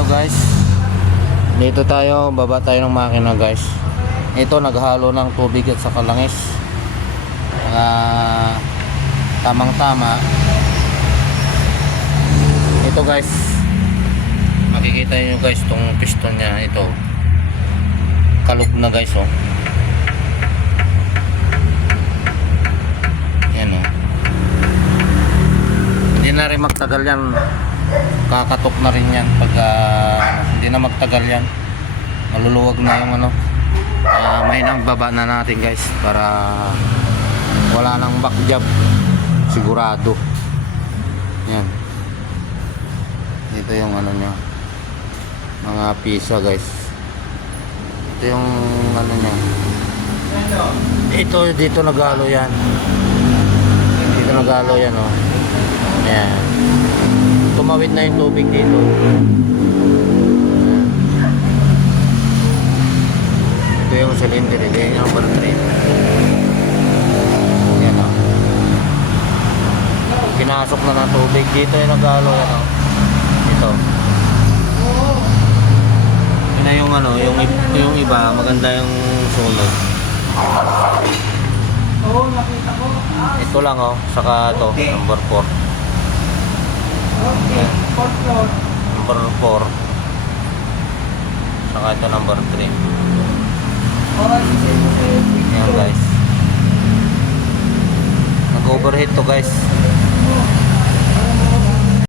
Hello guys, dito tayo, baba tayo ng makina guys. Ito naghalo ng tubig at saka langis. Tamang tama. Ito guys, makikita nyo guys tong piston nya. Ito kalog na guys, oh. Yan, oh. Hindi na rin magtagal yan, kakatok na rin yan pag hindi na magtagal yan, maluluwag na yung ano. Mahinang baba na natin guys para wala nang back job sigurado. Yan, dito yung ano nya, mga pisa guys. Ito yung ano nya, ito dito nagalo yan, dito nagalo yan, oh. Yan, tumawid na yung tubig dito. Ito yung cylinder, ito yung number 3. Yan, o. Pinasok na ng tubig dito yung nagalo, yan, o. Ito. Yun na yung ano, yung iba maganda yung sunog. Ito lang, o. Saka ito, number 4. Number 4. Saka ito number 3. Ayan guys, nag-overheat to guys.